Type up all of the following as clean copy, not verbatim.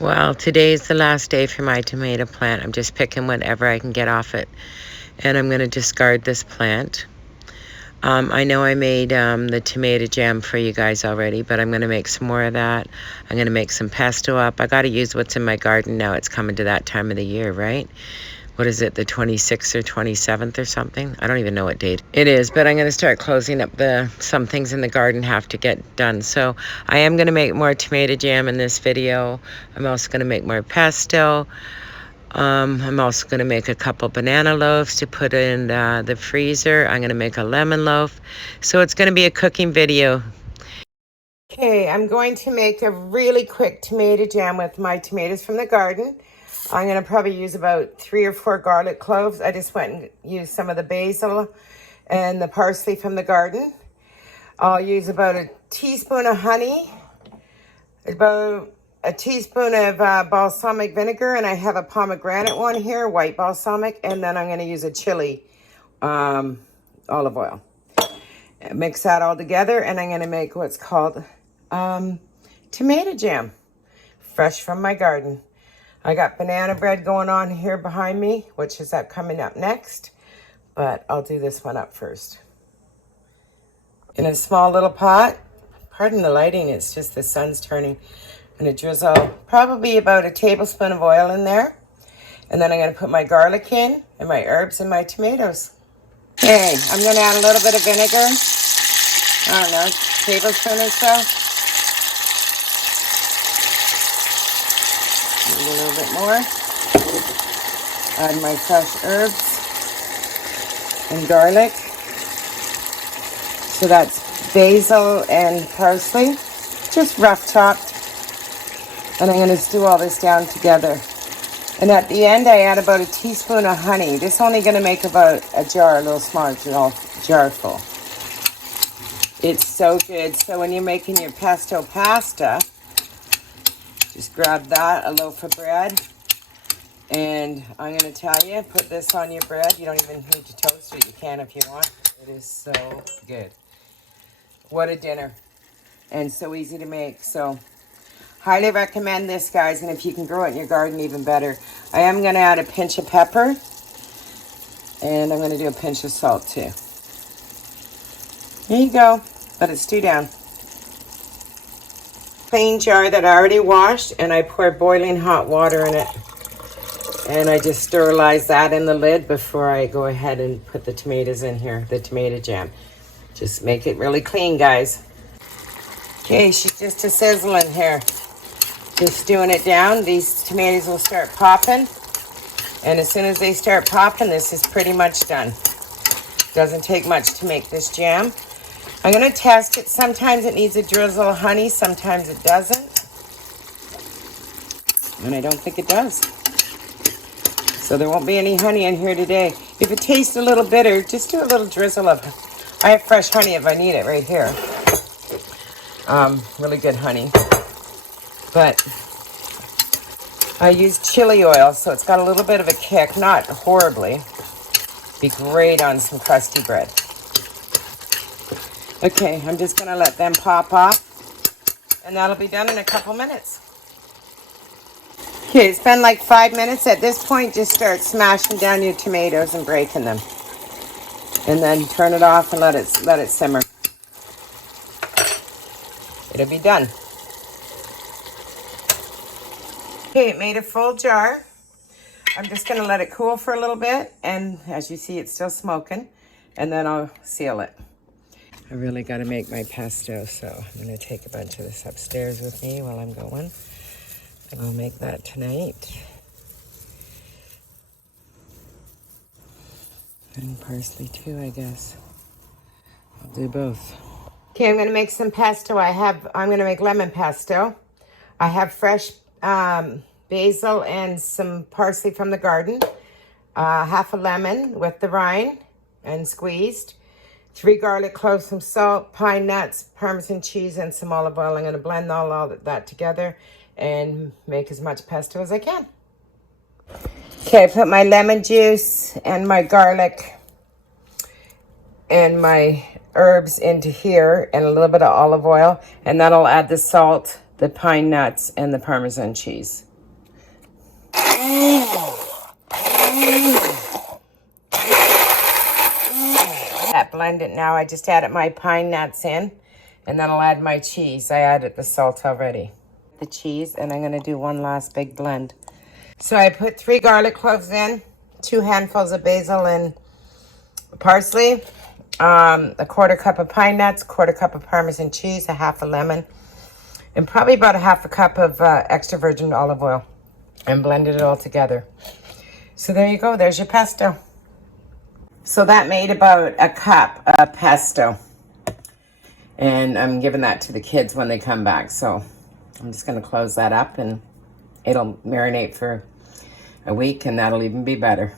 Well, today's the last day for my tomato plant. I'm just picking whatever I can get off it. And I'm going to discard this plant. I know I made the tomato jam for you guys already, but I'm going to make some more of that. I'm going to make some pesto up. I got to use what's in my garden now. It's coming to that time of the year, right? What is it, the 26th or 27th or something? I don't even know what date it is, but I'm going to start closing up some things in the garden have to get done. So I am going to make more tomato jam in this video. I'm also going to make more pesto. I'm also going to make a couple banana loaves to put in the freezer. I'm going to make a lemon loaf. So it's going to be a cooking video. Okay, I'm going to make a really quick tomato jam with my tomatoes from the garden. I'm going to probably use about 3 or 4 garlic cloves. I just went and used some of the basil and the parsley from the garden. I'll use about a teaspoon of honey, about a teaspoon of balsamic vinegar, and I have a pomegranate one here, white balsamic, and then I'm going to use a chili olive oil. Mix that all together, and I'm going to make what's called tomato jam, fresh from my garden. I got banana bread going on here behind me, which is coming up next, but I'll do this one up first. In a small little pot, pardon the lighting, it's just the sun's turning. I'm going to drizzle probably about a tablespoon of oil in there, and then I'm going to put my garlic in, and my herbs, and my tomatoes. Okay, I'm going to add a little bit of vinegar, I don't know, a tablespoon or so. Maybe a little bit more. Add my fresh herbs and garlic. So that's basil and parsley, just rough chopped. And I'm going to stew all this down together. And at the end, I add about a teaspoon of honey. This is only going to make about a jar, a little small jar full. It's so good. So when you're making your pesto pasta, just grab that, a loaf of bread, and I'm going to tell you, put this on your bread. You don't even need to toast it. You can if you want. It is so good. What a dinner. And so easy to make. So highly recommend this, guys, and if you can grow it in your garden, even better. I am going to add a pinch of pepper, and I'm going to do a pinch of salt, too. There you go. Let it stew down. Plain jar that I already washed, and I pour boiling hot water in it, and I just sterilize that in the lid before I go ahead and put the tomatoes in here, the tomato jam. Just make it really clean, guys. Okay, she's just a sizzling here. Just stewing it down. These tomatoes will start popping, and as soon as they start popping, this is pretty much done. Doesn't take much to make this jam. I'm going to test it. Sometimes it needs a drizzle of honey, sometimes it doesn't. And I don't think it does. So there won't be any honey in here today. If it tastes a little bitter, just do a little drizzle of, I have fresh honey if I need it right here. Really good honey. But I use chili oil, so it's got a little bit of a kick, not horribly. Be great on some crusty bread. Okay, I'm just going to let them pop off, and that'll be done in a couple minutes. Okay, it's been like 5 minutes. At this point, just start smashing down your tomatoes and breaking them. And then turn it off and let it simmer. It'll be done. Okay, it made a full jar. I'm just going to let it cool for a little bit, and as you see, it's still smoking, and then I'll seal it. I really got to make my pesto, so I'm going to take a bunch of this upstairs with me while I'm going. And I'll make that tonight. And parsley too, I guess. I'll do both. Okay, I'm going to make some pesto. I'm going to make lemon pesto. I have fresh basil and some parsley from the garden. Half a lemon with the rind and squeezed. 3 garlic cloves, some salt, pine nuts, Parmesan cheese, and some olive oil. I'm going to blend all that together and make as much pesto as I can. Okay, I put my lemon juice and my garlic and my herbs into here and a little bit of olive oil, and then I'll add the salt, the pine nuts, and the Parmesan cheese. That blend it now. I just added my pine nuts in, and then I'll add my cheese. I added the salt already. The cheese, and I'm gonna do one last big blend. So I put 3 garlic cloves in, 2 handfuls of basil and parsley, a 1/4 cup of pine nuts, 1/4 cup of Parmesan cheese, a half a lemon, and probably about a half a cup of extra virgin olive oil, and blended it all together. So there you go, there's your pesto. So that made about a cup of pesto. And I'm giving that to the kids when they come back. So I'm just gonna close that up and it'll marinate for a week, and that'll even be better.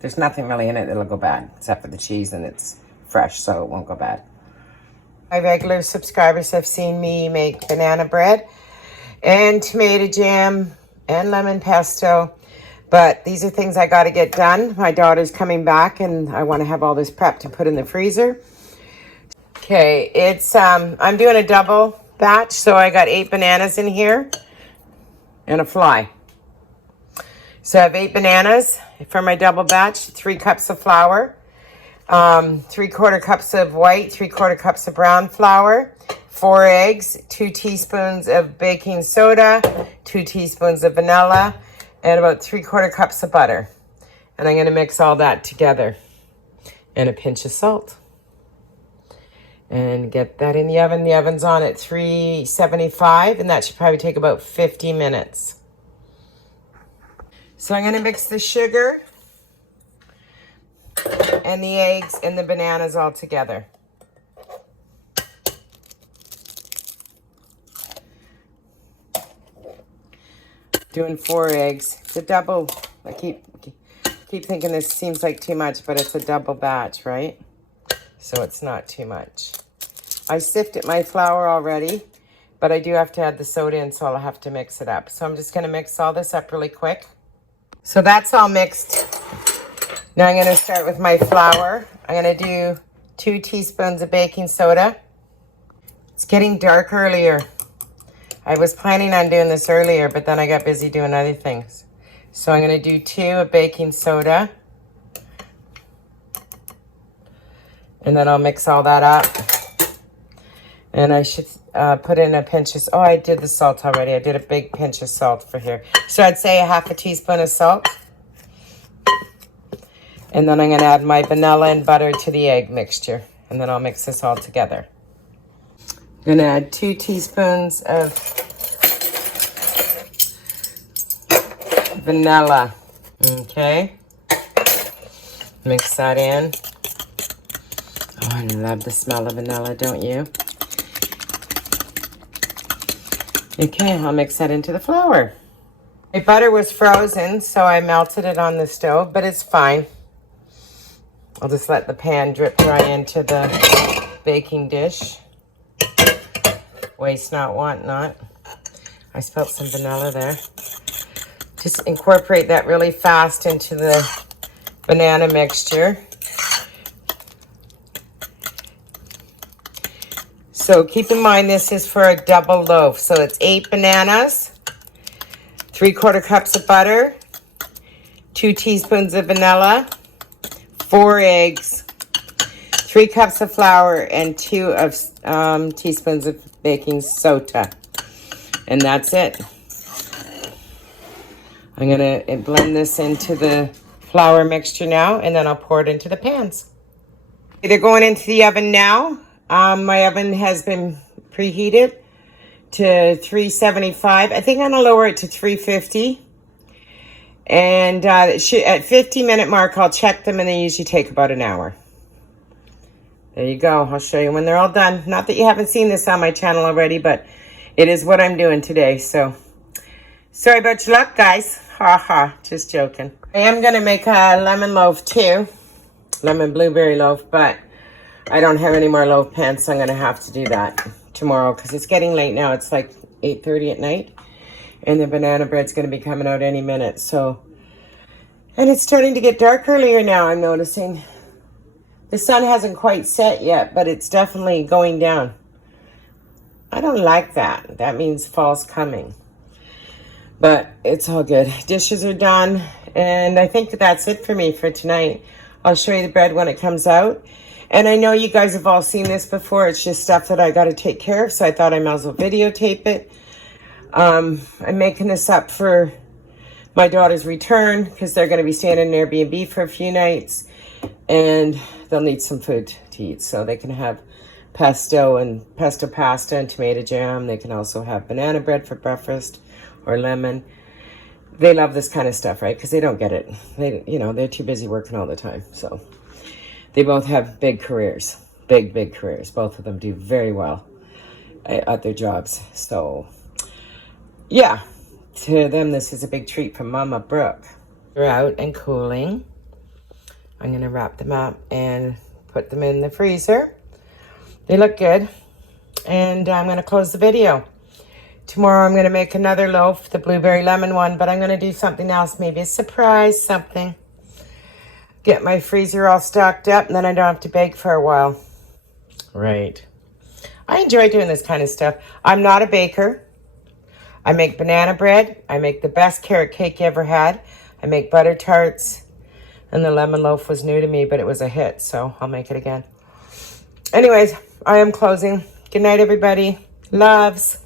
There's nothing really in it that'll go bad except for the cheese, and it's fresh, so it won't go bad. My regular subscribers have seen me make banana bread and tomato jam and lemon pesto, but these are things I got to get done. My daughter's coming back, and I want to have all this prepped to put in the freezer. Okay, it's I'm doing a double batch, so I got 8 bananas in here and a fly. So I have 8 bananas for my double batch, 3 cups of flour, 3/4 cups of white, 3/4 cups of brown flour, 4 eggs, 2 teaspoons of baking soda, 2 teaspoons of vanilla, and about 3/4 cups of butter. And I'm going to mix all that together, and a pinch of salt. And get that in the oven. The oven's on at 375, and that should probably take about 50 minutes. So I'm going to mix the sugar and the eggs and the bananas all together. Doing 4 eggs. It's a double. I keep thinking this seems like too much, but it's a double batch, right? So it's not too much. I sifted my flour already, but I do have to add the soda in, so I'll have to mix it up. So I'm just going to mix all this up really quick. So that's all mixed. Now I'm going to start with my flour. I'm going to do 2 teaspoons of baking soda. It's getting dark earlier. I was planning on doing this earlier, but then I got busy doing other things. So I'm going to do 2 of baking soda. And then I'll mix all that up. And I should put in a pinch of, oh, I did the salt already. I did a big pinch of salt for here. So I'd say a half a teaspoon of salt. And then I'm going to add my vanilla and butter to the egg mixture. And then I'll mix this all together. I'm going to add 2 teaspoons of vanilla. Okay. Mix that in. Oh, I love the smell of vanilla, don't you? Okay, I'll mix that into the flour. My butter was frozen, so I melted it on the stove, but it's fine. I'll just let the pan drip dry into the baking dish. Waste not, want not. I spilled some vanilla there. Just incorporate that really fast into the banana mixture. So keep in mind this is for a double loaf. So it's 8 bananas, 3/4 cups of butter, 2 teaspoons of vanilla, 4 eggs, 3 cups of flour, and 2 teaspoons of baking soda. And that's it. I'm going to blend this into the flour mixture now, and then I'll pour it into the pans. They're going into the oven now. My oven has been preheated to 375. I think I'm going to lower it to 350. And at 50-minute mark, I'll check them, and they usually take about an hour. There you go. I'll show you when they're all done. Not that you haven't seen this on my channel already, but it is what I'm doing today. So, sorry about your luck, guys. Ha ha. Just joking. I am going to make a lemon loaf, too. Lemon blueberry loaf, but I don't have any more loaf pans, so I'm going to have to do that tomorrow because it's getting late now. It's like 8:30 at night, and the banana bread's going to be coming out any minute. So, and it's starting to get dark earlier now, I'm noticing. The sun hasn't quite set yet, but it's definitely going down. I don't like that. That means fall's coming. But it's all good. Dishes are done. And I think that's it for me for tonight. I'll show you the bread when it comes out. And I know you guys have all seen this before. It's just stuff that I got to take care of. So I thought I might as well videotape it. I'm making this up for my daughter's return because they're going to be staying in an Airbnb for a few nights. And they'll need some food to eat. So they can have pesto and pesto pasta and tomato jam. They can also have banana bread for breakfast or lemon. They love this kind of stuff, right? Because they don't get it. They're too busy working all the time. So they both have big careers, big careers. Both of them do very well at their jobs. So yeah, to them, this is a big treat from Mama Brooke. They're out and cooling. I'm going to wrap them up and put them in the freezer. They look good. And I'm going to close the video. Tomorrow I'm going to make another loaf, the blueberry lemon one, but I'm going to do something else, maybe a surprise something. Get my freezer all stocked up, and then I don't have to bake for a while. Right. I enjoy doing this kind of stuff. I'm not a baker. I make banana bread. I make the best carrot cake you ever had. I make butter tarts, and the lemon loaf was new to me, but it was a hit, so I'll make it again. Anyways, I am closing. Good night, everybody. Loves.